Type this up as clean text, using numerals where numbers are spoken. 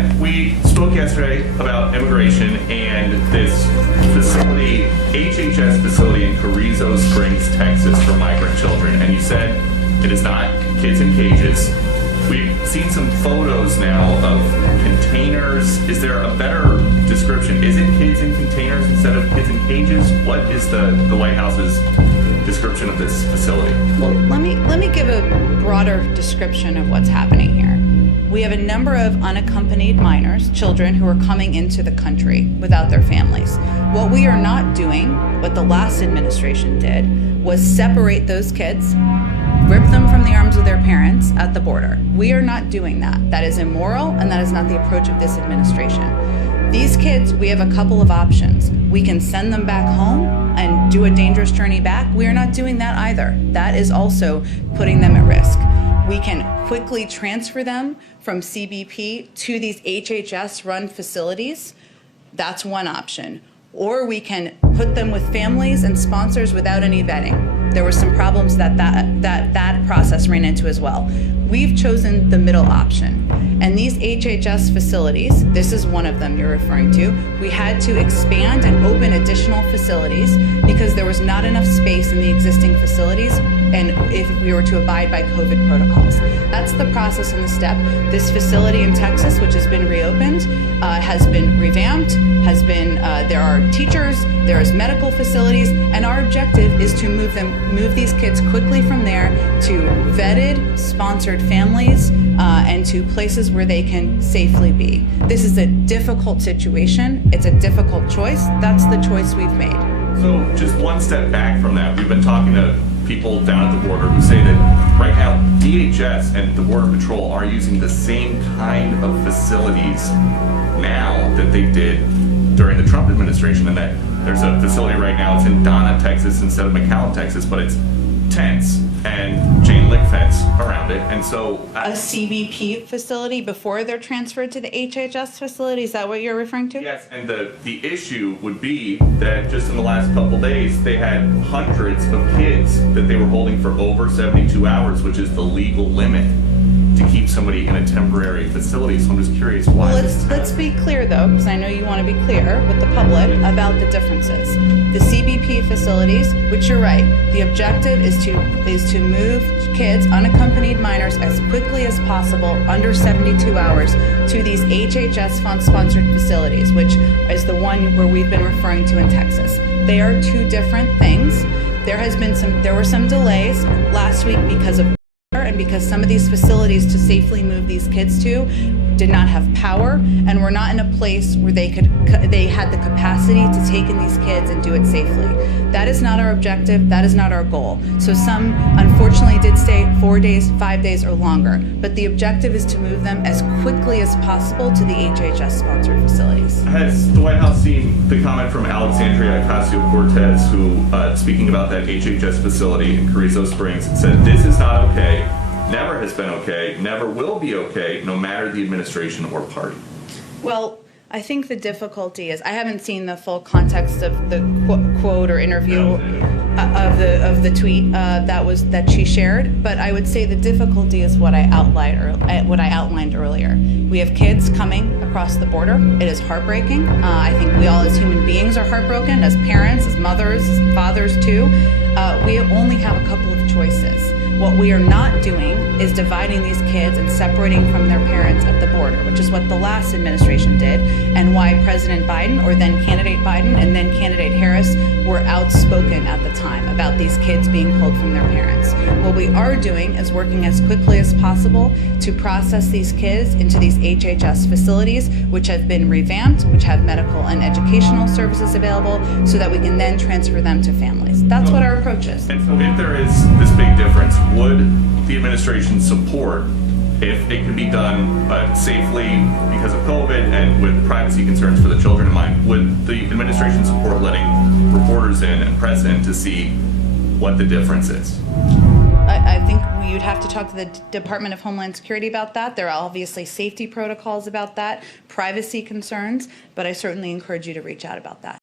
Ken, we spoke yesterday about immigration and this facility, HHS facility in Carrizo Springs, Texas for migrant children. And you said it is not kids in cages. We've seen some photos now of containers. Is there a better description? Is it kids in containers instead of kids in cages? What is the White House's description of this facility? Well, let me give a broader description of what's happening here. We have a number of unaccompanied minors, children who are coming into the country without their families. What we are not doing, what the last administration did, was separate those kids, rip them from the arms of their parents at the border. We are not doing that. That is immoral, and that is not the approach of this administration. These kids, we have a couple of options. We can send them back home and do a dangerous journey back. We are not doing that either. That is also putting them at risk. We can quickly transfer them from CBP to these HHS-run facilities. That's one option. Or we can put them with families and sponsors without any vetting. There were some problems that process ran into as well. We've chosen the middle option. And these HHS facilities, this is one of them you're referring to, we had to expand and open additional facilities because there was not enough space in the existing facilities and if we were to abide by COVID protocols. That's the process and the step. This facility in Texas, which has been reopened, has been revamped, there are teachers, there is medical facilities, and our objective is to move these kids quickly from there to vetted, sponsored families, and to places where they can safely be. This is a difficult situation. It's a difficult choice. That's the choice we've made. So just one step back from that, we've been talking to people down at the border who say that right now DHS and the Border Patrol are using the same kind of facilities now that they did during the Trump administration, and that there's a facility right now, it's in Donna, Texas instead of McAllen, Texas, but it's tents and chain link fence around it. And so a CBP facility before they're transferred to the HHS facility, is that what you're referring to? Yes, and the issue would be that just in the last couple days they had hundreds of kids that they were holding for over 72 hours, which is the legal limit to keep somebody in a temporary facility. So I'm just curious why. Well, let's be clear though, because I know you want to be clear with the public about the differences. The CBP facilities, which you're right, the objective is to move kids, unaccompanied minors, as quickly as possible, under 72 hours, to these HHS-sponsored facilities, which is the one where we've been referring to in Texas. They are two different things. There were some delays last week because of and because some of these facilities to safely move these kids to did not have power and were not in a place where they had the capacity to take in these kids and do it safely. That is not our objective. That is not our goal. So some unfortunately did stay 4 days, 5 days, or longer. But the objective is to move them as quickly as possible to the HHS-sponsored facilities. Has the White House seen the comment from Alexandria Ocasio-Cortez, who, speaking about that HHS facility in Carrizo Springs, said this is not okay, never has been okay, never will be okay, no matter the administration or party? Well, I think the difficulty is I haven't seen the full context of the quote or interview of the tweet that she shared, but I would say the difficulty is what I outlined earlier. We have kids coming across the border. It is heartbreaking. I think we all as human beings are heartbroken, as parents, as mothers, as fathers too. We only have a couple of choices. What we are not doing is dividing these kids and separating from their parents at the border, which is what the last administration did, and why President Biden, or then candidate Biden, and then candidate Harris were outspoken at the time about these kids being pulled from their parents. What we are doing is working as quickly as possible to process these kids into these HHS facilities, which have been revamped, which have medical and educational services available, so that we can then transfer them to families. That's what our approach is. And so if there is this big difference, would the administration support, if it could be done safely because of COVID and with privacy concerns for the children in mind, would the administration support letting reporters in and press in to see what the difference is? I think you'd have to talk to the Department of Homeland Security about that. There are obviously safety protocols about that, privacy concerns, but I certainly encourage you to reach out about that.